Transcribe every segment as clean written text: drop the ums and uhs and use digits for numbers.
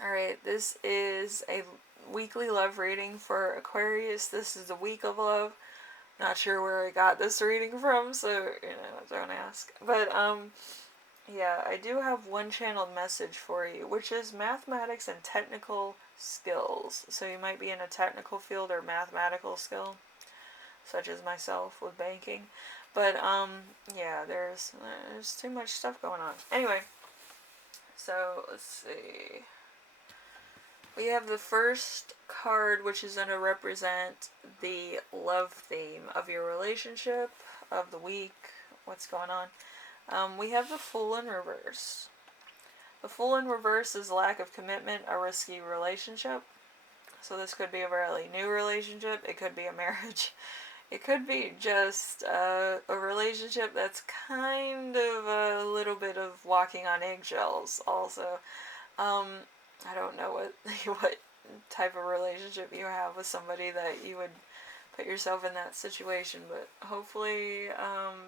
Alright, this is a weekly love reading for Aquarius. This is a week of love. Not sure where I got this reading from, so, don't ask. But, yeah, I do have one channeled message for you, which is mathematics and technical skills. So you might be in a technical field or mathematical skill, such as myself with banking. But, yeah, there's too much stuff going on. Anyway, so let's see. We have the first card, which is going to represent the love theme of your relationship, of the week, what's going on. We have the Fool in reverse. The Fool in reverse is lack of commitment, a risky relationship. So this could be a fairly new relationship. It could be a marriage. It could be just a relationship that's kind of a little bit of walking on eggshells also. I don't know what type of relationship you have with somebody that you would put yourself in that situation, but hopefully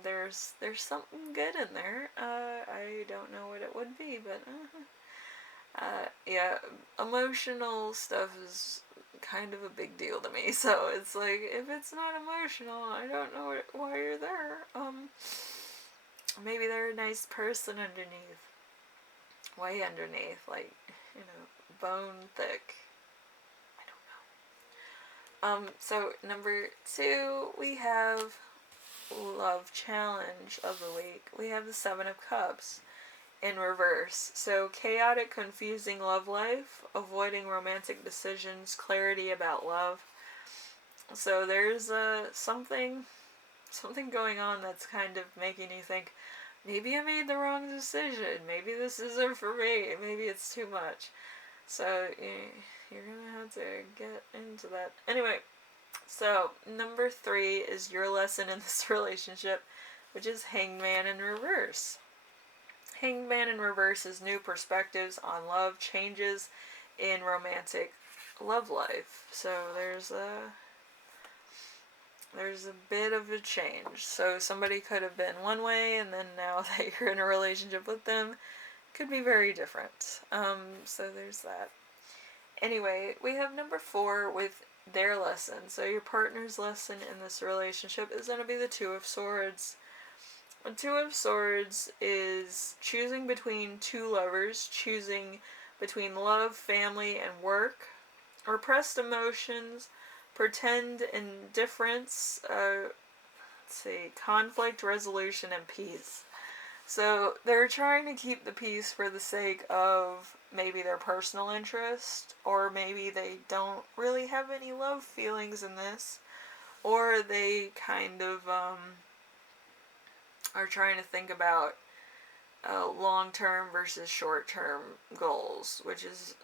there's something good in there. I don't know what it would be, but yeah, emotional stuff is kind of a big deal to me. So it's like, if it's not emotional, I don't know why you're there. Maybe they're a nice person underneath, way underneath, like, bone thick. So number 2, we have love challenge of the week. We have the 7 of Cups in reverse. So chaotic, confusing love life, avoiding romantic decisions, clarity about love. So there's something going on that's kind of making you think, maybe I made the wrong decision. Maybe this isn't for me. Maybe it's too much. So you're gonna have to get into that. Anyway, so number 3 is your lesson in this relationship, which is Hangman in reverse. Hangman in reverse is new perspectives on love, changes in romantic love life. So there's a bit of a change. So somebody could have been one way, and then now that you're in a relationship with them, could be very different. So there's that. Anyway, we have number 4 with their lesson. So your partner's lesson in this relationship is going to be the 2 of Swords. The 2 of Swords is choosing between two lovers, choosing between love, family, and work, repressed emotions, pretend indifference, conflict resolution, and peace. So they're trying to keep the peace for the sake of maybe their personal interest, or maybe they don't really have any love feelings in this, or they kind of are trying to think about long-term versus short-term goals, which is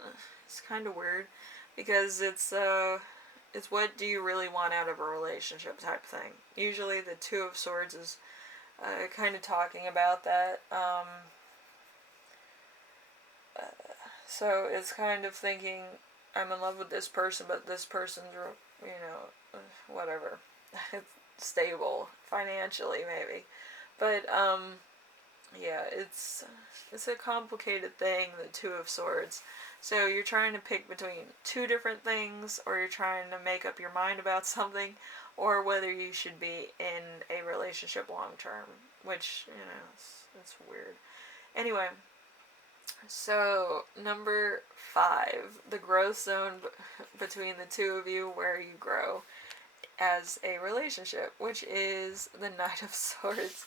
it's kind of weird, because it's what do you really want out of a relationship type thing. Usually the 2 of Swords is kind of talking about that. So it's kind of thinking, I'm in love with this person, but this person's, whatever, stable financially maybe. But yeah, it's a complicated thing, the 2 of Swords. So you're trying to pick between two different things, or you're trying to make up your mind about something, or whether you should be in a relationship long term, which, it's weird. Anyway, so number 5, the growth zone between the 2 of you, where you grow as a relationship, which is the Knight of Swords.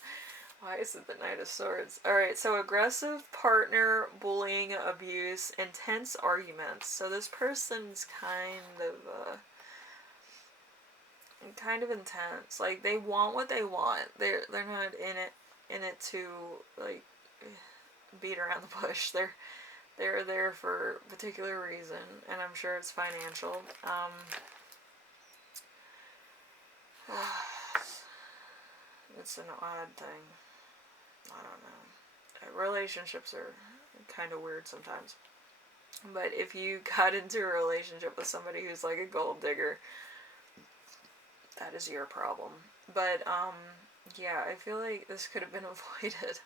Why is it the Knight of Swords? Alright, so aggressive partner, bullying, abuse, intense arguments. So this person's kind of intense. Like, they want what they want. They're not in it to, like, beat around the bush. They're there for a particular reason, and I'm sure it's financial. It's an odd thing. I don't know. Relationships are kind of weird sometimes. But if you got into a relationship with somebody who's like a gold digger, that is your problem. But, yeah, I feel like this could have been avoided.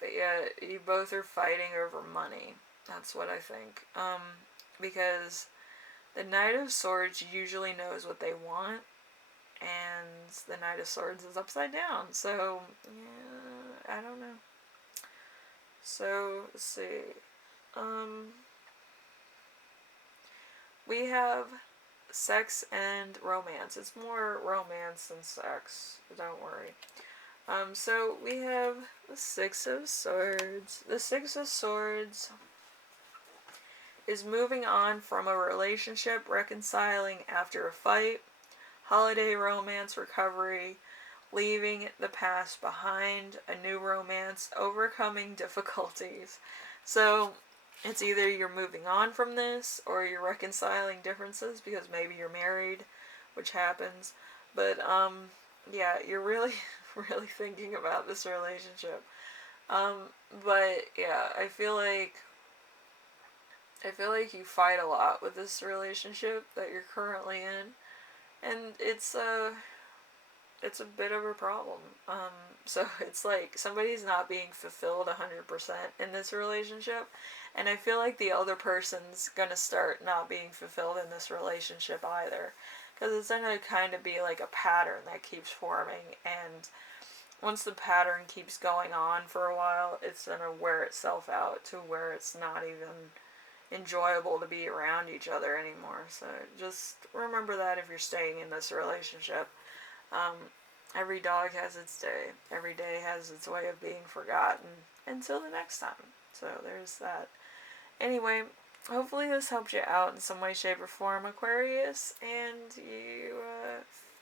But yeah, you both are fighting over money. That's what I think. Because the Knight of Swords usually knows what they want, and the Knight of Swords is upside down. So, yeah, I don't know. So, let's see. We have sex and romance. It's more romance than sex. Don't worry. So we have the Six of Swords. The Six of Swords is moving on from a relationship, reconciling after a fight, holiday romance recovery, leaving the past behind, a new romance, overcoming difficulties. So it's either you're moving on from this or you're reconciling differences because maybe you're married, which happens. But yeah, you're really really thinking about this relationship. But yeah, I feel like you fight a lot with this relationship that you're currently in, and it's a bit of a problem. So it's like somebody's not being fulfilled 100% in this relationship, and I feel like the other person's gonna start not being fulfilled in this relationship either, because it's gonna kind of be like a pattern that keeps forming, and once the pattern keeps going on for a while, it's gonna wear itself out to where it's not even enjoyable to be around each other anymore. So just remember that if you're staying in this relationship. Um, every dog has its day. Every day has its way of being forgotten until the next time. So there's that. Anyway, hopefully this helped you out in some way, shape, or form, Aquarius, and you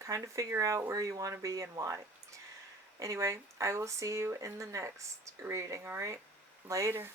kind of figure out where you want to be and why. Anyway, I will see you in the next reading, alright? Later.